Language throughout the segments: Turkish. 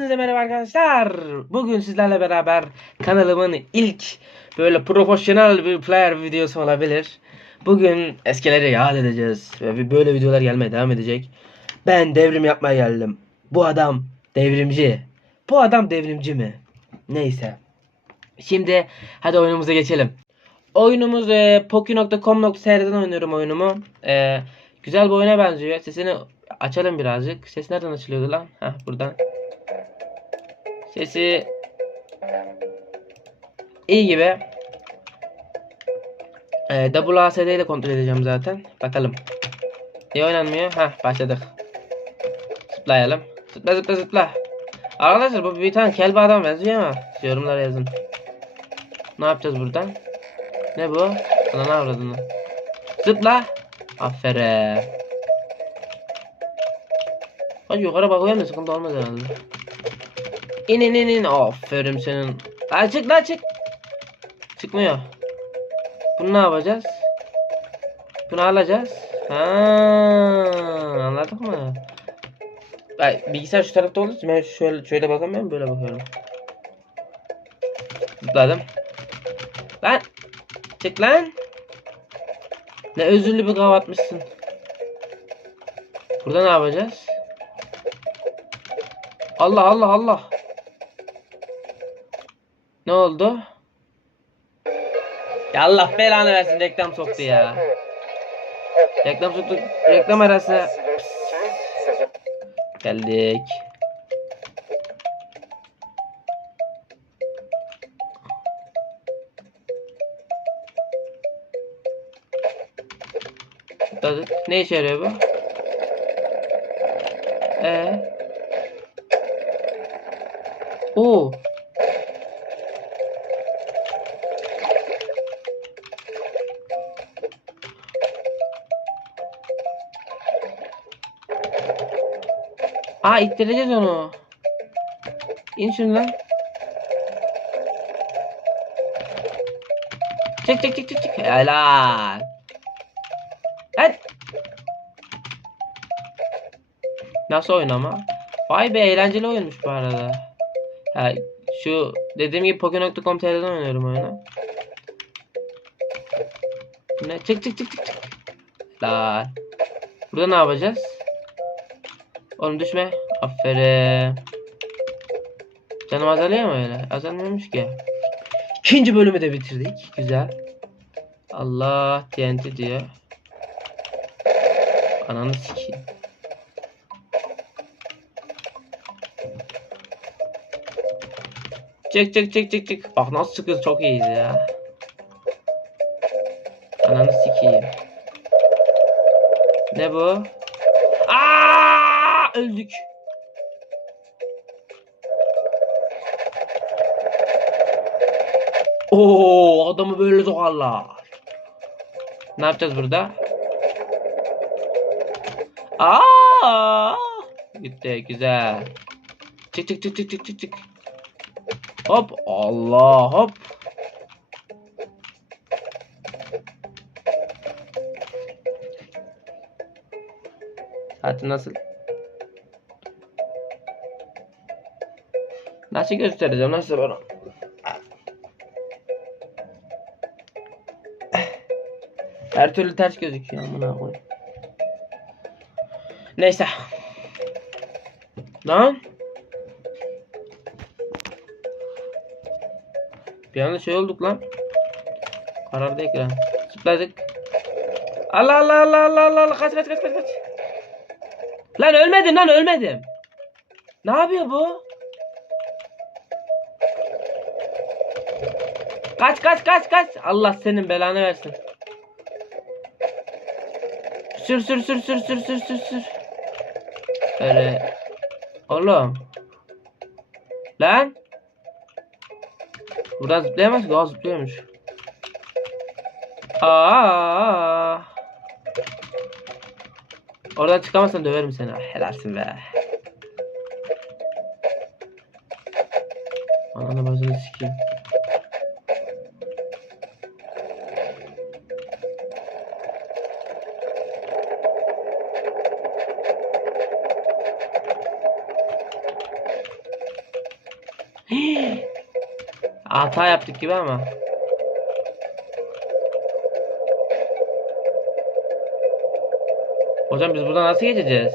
Hepinize merhaba arkadaşlar. Bugün sizlerle beraber kanalımın ilk böyle profesyonel bir player videosu olabilir. Bugün eskileri yad edeceğiz ve böyle videolar gelmeye devam edecek. Ben devrim yapmaya geldim. Bu adam devrimci. Bu adam devrimci mi? Neyse. Şimdi hadi oyunumuza geçelim. Oyunumuz e, poki.com.tr'den oynuyorum oyunumu. E, güzel bir oyuna benziyor. Sesini açalım birazcık. Ses nereden açılıyordu lan? Heh buradan. Sesi iyi gibi. E, WASD ile kontrol edeceğim zaten. Bakalım. Niye oynanmıyor? Heh başladık. Zıplayalım. Zıpla zıpla zıpla. Arkadaşlar bu bir tane kelbe adam benziyor ama yorumlara yazın. Ne yapacağız buradan? Ne bu? Ana ne avradını? Zıpla. Aferin. Hadi yukarı bakıyorum da sıkıntı olmaz herhalde. İn in in in. Aferin senin. Lan çık lan çık. Çıkmıyor. Bunu ne yapacağız? Bunu alacağız. Ha, anladık mı? Ay, bilgisayar şu tarafta olduğu için ben şöyle şöyle bakamıyorum böyle bakıyorum. Zıpladım. Lan. Çık lan. Ne özürlü bir kav atmışsın. Burada ne yapacağız? Allah Allah Allah. Ne oldu? Ya Allah belanı versin reklam soktu ya. Reklam soktu. Reklam arası. Geldik. Ne işe yarıyor bu? Ee. Oo. Aa ittireceğiz onu. İn şundan. Çık çık çık çık çık. Helal. Hadi. Nasıl oyun ama? Vay be eğlenceli oyunmuş bu arada. Ha, şu dediğim gibi Poke.com.tr'den oynuyorum oyunu. Ne? Çık çık çık çık çık. La. Burada ne yapacağız? Oğlum düşme. Aferin. Canım azalıyor mu öyle? Azalmıyormuş ki. İkinci bölümü de bitirdik. Güzel. Allah TNT diyor. Ananı sikeyim. Çık çık çık çık çık. Bak nasıl çıkıyoruz çok iyiyiz ya. Ananı sikeyim. Ne bu? Öldük. Oo, adamı böyle sokarlar. Ne yapacağız burada? Aa! Gitti güzel. Çık çık çık çık çık çık. Hop Allah hop. Hadi nasıl? Nasıl göstereceğim nasıl bana? Her türlü ters gözüküyor amına koyayım. Neyse. Lan. Bir anda şey olduk lan. Karardı ekran. Zıpladık. Allah Allah Allah Allah Allah Allah kaç kaç kaç kaç kaç. Lan ölmedim lan ölmedim. Ne yapıyor bu? Kaç kaç kaç kaç. Allah senin belanı versin. Sür sür sür sür sür sür sür sür. Öyle. Oğlum. Lan. Buradan zıplayamaz ki. Aa zıplıyormuş. Aa. Oradan çıkamazsan döverim seni. Helalsin be. Ananı bacını sikeyim. Hata yaptık gibi ama. Hocam biz buradan nasıl geçeceğiz?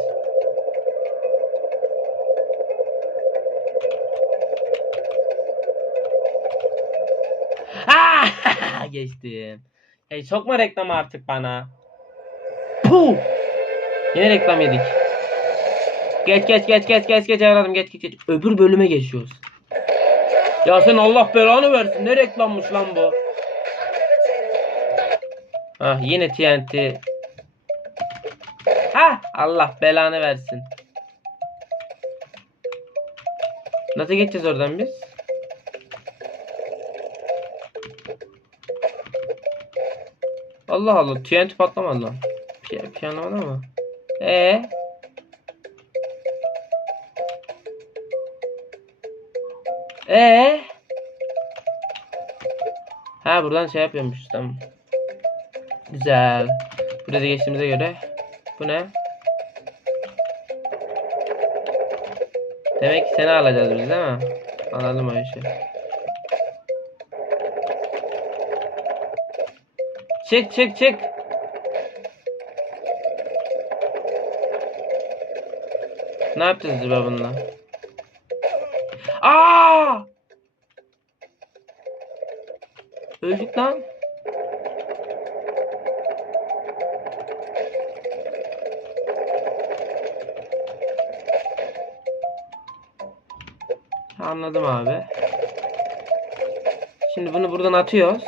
Ah! Geçtim. Hey sokma reklamı artık bana. Puh! Yine reklam yedik. Geç geç geç geç geç geç evladım geç geç geç. Öbür bölüme geçiyoruz. Ya sen Allah belanı versin. Ne reklammış lan bu? Ah yine TNT. Ha Allah belanı versin. Nasıl geçeceğiz oradan biz? Allah Allah TNT patlamadı lan. Bir şey, bir şey anlamadım ama. Ee? Ee? Ha buradan şey yapıyormuş tamam. Güzel. Burada da geçtiğimize göre. Bu ne? Demek ki seni alacağız biz değil mi? Anladım o işi. Çık çık çık. Ne yapacağız acaba bununla? Aa! Öldük lan. Anladım abi. Şimdi bunu buradan atıyoruz.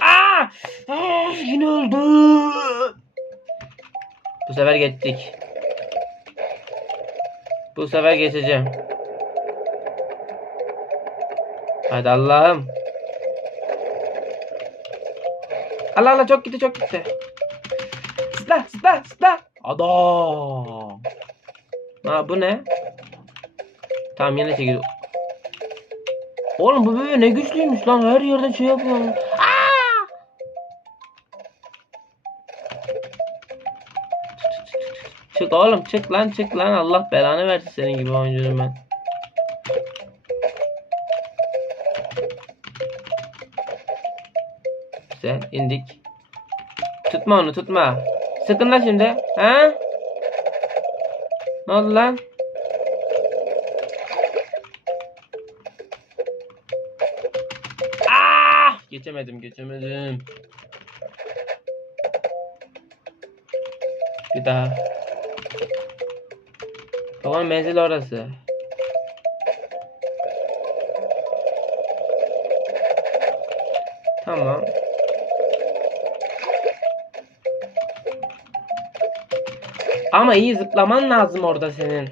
Aa! Aa! Yine öldü. Bu sefer geçtik. Bu sefer geçeceğim. Hadi Allah'ım. Allah Allah çok gitti çok gitti. Sıla sıla sıla. Adam. Ha bu ne? Tamam yine çekil. Oğlum bu bebe ne güçlüymüş lan her yerden şey yapıyor. Çık oğlum çık lan çık lan Allah belanı versin senin gibi oyuncunum ben. Güzel indik. Tutma onu tutma. Sıkın da şimdi. Ha? Ne oldu lan? Ah! Geçemedim geçemedim. Bir daha. Babanın menzili orası. Tamam. Ama iyi zıplaman lazım orada senin.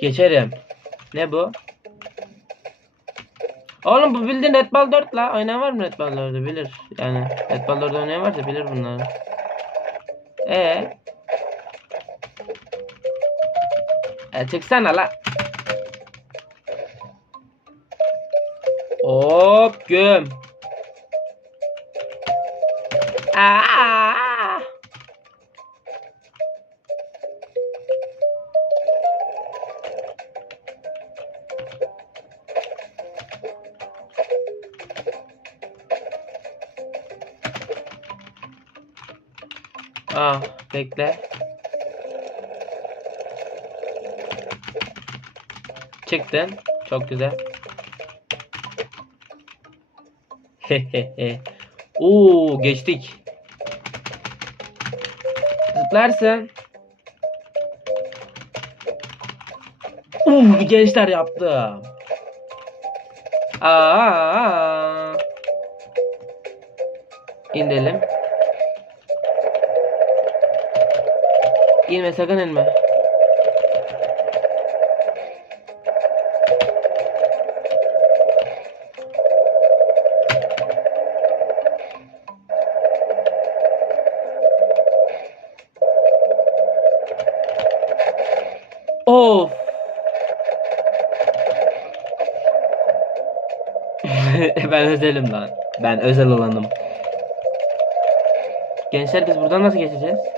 Geçerim. Ne bu? Oğlum bu bildiğin Netball 4 la. Oynayan var mı Netball 4'ü bilir. Yani Netball 4'ü oynayan varsa bilir bunları. Ee? E çıksana la. Hop göm. Aa! Ah bekle. Çıktın. Çok güzel. Hehehe. Oo geçtik. Zıplarsın. Uf gençler yaptım. Aa. İndelim. İnme sakın inme. Of. ben özelim lan. Ben özel olanım. Gençler biz buradan nasıl geçeceğiz?